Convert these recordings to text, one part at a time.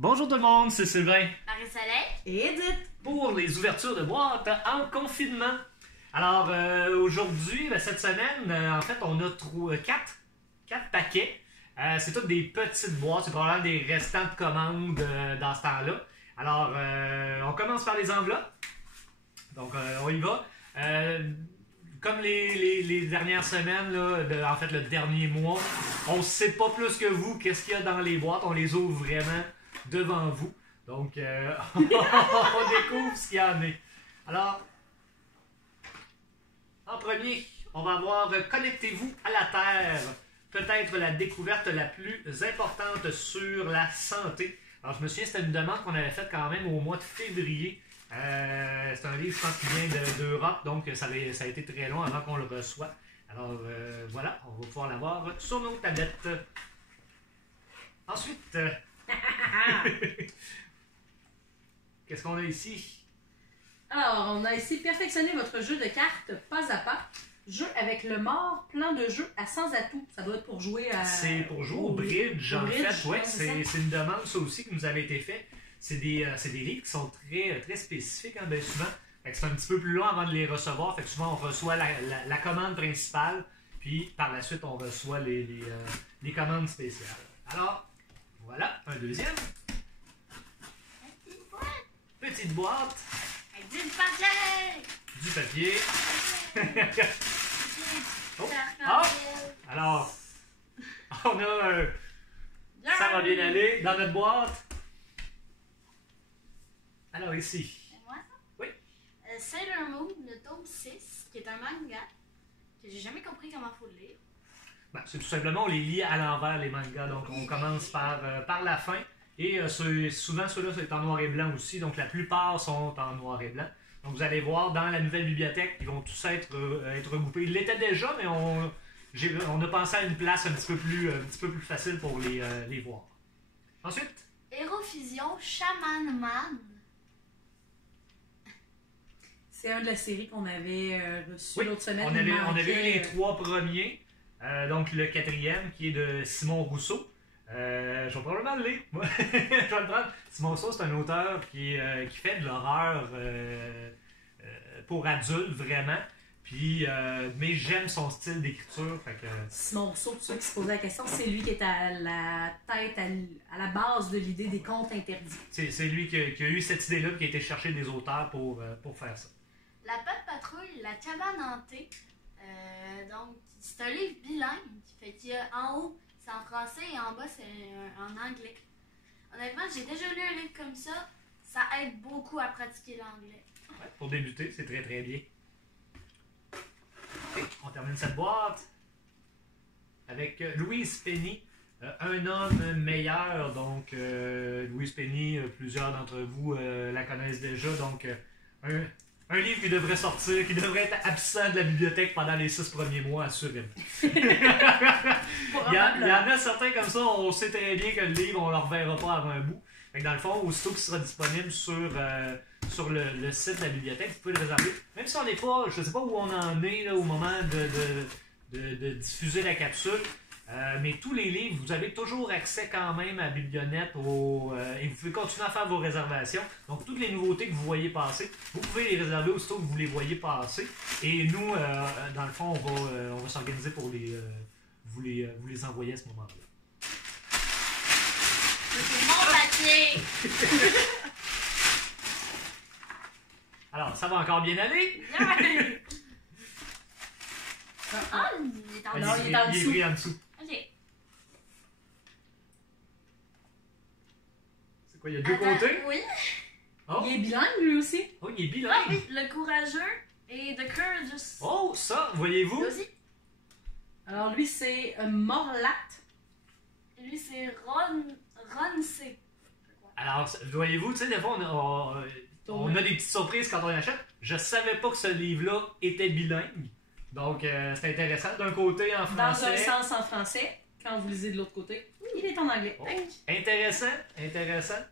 Bonjour tout le monde, c'est Sylvain. Marie-Soleil et Edith Pour les ouvertures de boîtes en confinement. Alors aujourd'hui, cette semaine, en fait, on a quatre paquets. C'est toutes des petites boîtes, c'est probablement des restants de commandes dans ce temps-là. Alors, on commence par les enveloppes. Donc, on y va. Comme les dernières semaines, là, en fait le dernier mois, on ne sait pas plus que vous qu'est-ce qu'il y a dans les boîtes. On les ouvre vraiment devant vous. Donc, on découvre ce qu'il y en a. Alors, en premier, on va voir Connectez-vous à la Terre. Peut-être la découverte la plus importante sur la santé. Alors, je me souviens, c'était une demande qu'on avait faite quand même au mois de février. C'est un livre, je pense, qui vient d'Europe, donc ça a été très long avant qu'on le reçoive. Alors, voilà, on va pouvoir l'avoir sur nos tablettes. Ensuite, qu'est-ce qu'on a ici? Alors, on a ici perfectionné votre jeu de cartes pas à pas. Jeu avec le mort, plein de jeux à sans atout. Ça doit être pour jouer à... C'est pour jouer au bridge, en fait. Ouais, c'est une demande, ça aussi, qui nous avait été faite. C'est des livres qui sont très, très spécifiques, hein, bien souvent. C'est un petit peu plus long avant de les recevoir. Fait que souvent, on reçoit la commande principale, puis par la suite, on reçoit les commandes spéciales. Alors, voilà, un deuxième. Petite boîte. avec du papier. Du papier. Oh. Ah! Alors, on a ça va bien aller dans notre boîte. Alors ici. C'est moi ça? Oui. Sailor Moon, le tome 6, qui est un manga que j'ai jamais compris comment il faut le lire. Ben, c'est tout simplement, on les lit à l'envers, les mangas. Donc, on commence par la fin. Et souvent, ceux-là, c'est en noir et blanc aussi. Donc, la plupart sont en noir et blanc. Donc, vous allez voir, dans la nouvelle bibliothèque, ils vont tous être regroupés. Ils l'étaient déjà, mais on a pensé à une place un petit peu plus facile pour les voir. Ensuite, Hérofusion Shaman Man. C'est un de la série qu'on avait reçu oui, l'autre semaine. on avait eu les trois premiers. Donc, le quatrième, qui est de Simon Rousseau. Je vais probablement le lire. Je vais le prendre. Simon Rousseau, c'est un auteur qui fait de l'horreur pour adultes, vraiment. Puis, mais j'aime son style d'écriture. Simon Rousseau, pour ceux qui se posaient la question, c'est lui qui est à la tête, à la base de l'idée des contes interdits. C'est lui qui a eu cette idée-là, qui a été chercher des auteurs pour faire ça. La Patte Patrouille, La Cabane hantée. Donc, c'est un livre bilingue. Fait qu'il y a en haut, c'est en français et en bas, c'est en anglais. Honnêtement, j'ai déjà lu un livre comme ça. Ça aide beaucoup à pratiquer l'anglais. Ouais, pour débuter, c'est très très bien. Et on termine cette boîte avec Louise Penny, Un homme meilleur. Donc, Louise Penny, plusieurs d'entre vous la connaissent déjà. Donc, un livre qui devrait sortir, qui devrait être absent de la bibliothèque pendant les 6 premiers mois, assurément. Il y en a certains comme ça, on sait très bien que le livre, on ne le reverra pas avant un bout. Fait que dans le fond, aussitôt qu'il sera disponible sur le site de la bibliothèque, vous pouvez le réserver. Même si on n'est pas, je ne sais pas où on en est là, au moment de diffuser la capsule, mais tous les livres, vous avez toujours accès quand même à Biblionet et vous pouvez continuer à faire vos réservations. Donc, toutes les nouveautés que vous voyez passer, vous pouvez les réserver aussitôt que vous les voyez passer. Et nous, dans le fond, on va s'organiser pour vous les envoyer à ce moment-là. C'est mon papier! Alors, ça va encore bien aller? Yeah! Ah, il est en Non, dessous. il est en dessous. pris en dessous. Ok. C'est quoi, il y a deux Attends, côtés? Oui. Oh, Il est bilingue, lui aussi. oh, il est bilingue. Ah oui, le courageux et The Courageous. Oh, ça, voyez-vous? Lui aussi. Alors, lui, c'est Morlat. Lui, c'est Ron C. Alors, voyez-vous, tu sais, des fois, on a des petites surprises quand on achète. Je savais pas que ce livre-là était bilingue. Donc, c'est intéressant. D'un côté, en français. Dans un sens en français. Quand vous lisez de l'autre côté, il est en anglais. Oh, intéressant, intéressant.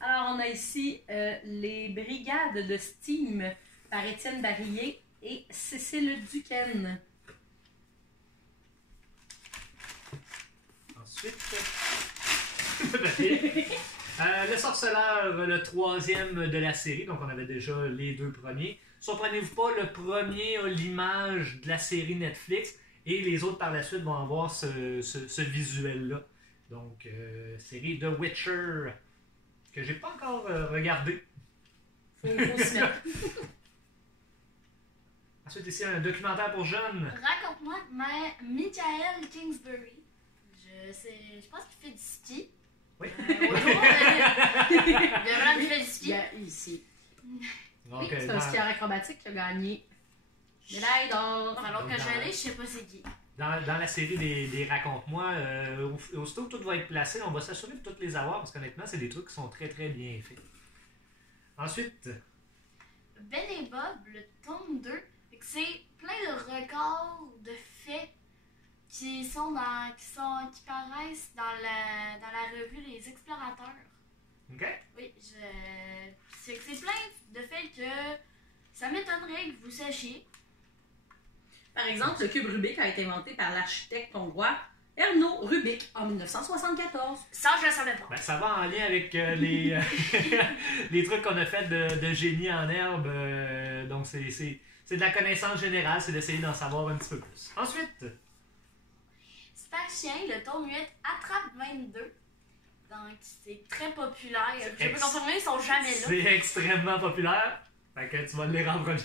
Alors, on a ici les Brigades de Steam par Étienne Barillet et Cécile Duquesne. Ensuite, le sorceleur, le troisième de la série. Donc, on avait déjà les deux premiers. Surprenez-vous pas, le premier a l'image de la série Netflix et les autres par la suite vont avoir ce visuel-là. Donc, série The Witcher que j'ai pas encore regardé. Faut s'y mettre. Ensuite, ici, un documentaire pour jeunes. Raconte-moi, mais Michael Kingsbury, je pense qu'il fait du ski. Oui. Autour, il a vraiment fait du ski. Ici. Donc, Oui, c'est un skieur acrobatique qui a gagné médaille d'or. Alors que j'allais, je sais pas c'est qui. dans la série des Raconte-moi, aussitôt que tout va être placé, on va s'assurer de toutes les avoir parce qu'honnêtement, c'est des trucs qui sont très très bien faits. Ensuite, Ben et Bob, le tome 2, c'est plein de records de faits qui paraissent dans la revue Les Explorateurs. ok? Oui, c'est plein de faits que ça m'étonnerait que vous sachiez. Par exemple, le cube Rubik a été inventé par l'architecte hongrois Erno Rubik en 1974. Ça, je le savais pas. Ben, ça va en lien avec les, les trucs qu'on a fait de génie en herbe. Donc, c'est de la connaissance générale, c'est d'essayer d'en savoir un petit peu plus. Ensuite, Spartien, le tome 8, Attrape 22. Donc, c'est très populaire. Je peux confirmer, ils sont jamais là. c'est extrêmement populaire. Fait que tu vas le lire en premier.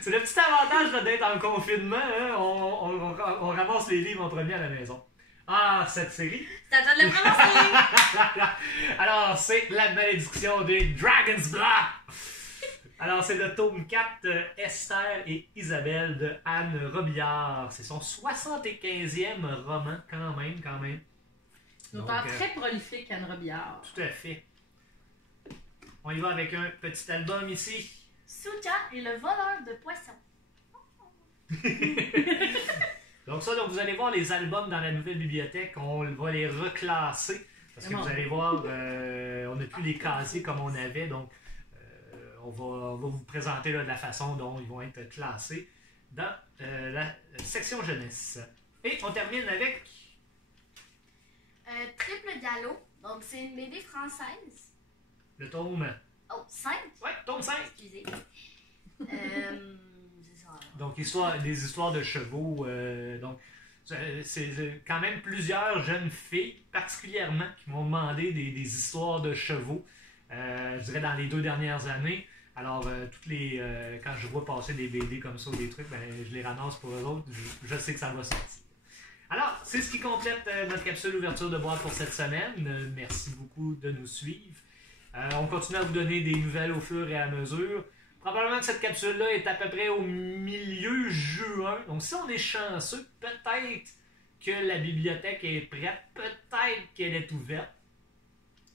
C'est le petit avantage d'être en confinement. Hein? On ramasse les livres en premier à la maison. Ah, cette série. C'est à toi de le prononcer. Alors, c'est La Malédiction des Dragon's Blood. Alors, c'est le tome 4, Esther et Isabelle de Anne Robillard. C'est son 75e roman, quand même. Un auteur Donc, très prolifique, Anne Robillard. Tout à fait. On y va avec un petit album ici. Souka et le voleur de poissons. Donc vous allez voir les albums dans la nouvelle bibliothèque, on va les reclasser. Parce que vous allez voir, on n'a plus les casiers comme on avait, donc on va vous présenter là, de la façon dont ils vont être classés dans la section jeunesse. Et on termine avec... Triple Galop. Donc, c'est une BD française. le tome... Oh, 5. Ouais, tome 5. Excusez. C'est ça. Donc, des histoires de chevaux. Donc, c'est quand même plusieurs jeunes filles, particulièrement, qui m'ont demandé des histoires de chevaux, je dirais dans les 2 dernières années. Alors, quand je vois passer des BD comme ça ou des trucs, ben, je les ramasse pour eux autres. Je sais que ça va sortir. Alors, c'est ce qui complète notre capsule ouverture de boîte pour cette semaine. Merci beaucoup de nous suivre. On continue à vous donner des nouvelles au fur et à mesure. Probablement que cette capsule-là est à peu près au milieu juin. Donc, si on est chanceux, peut-être que la bibliothèque est prête. Peut-être qu'elle est ouverte.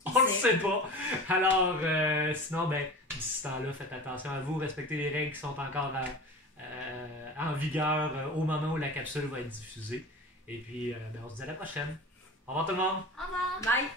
On ne le sait pas. Alors, sinon, d'ici ce temps-là, faites attention à vous. Respectez les règles qui sont encore en vigueur au moment où la capsule va être diffusée. Et puis, on se dit à la prochaine. Au revoir tout le monde. Au revoir. Bye!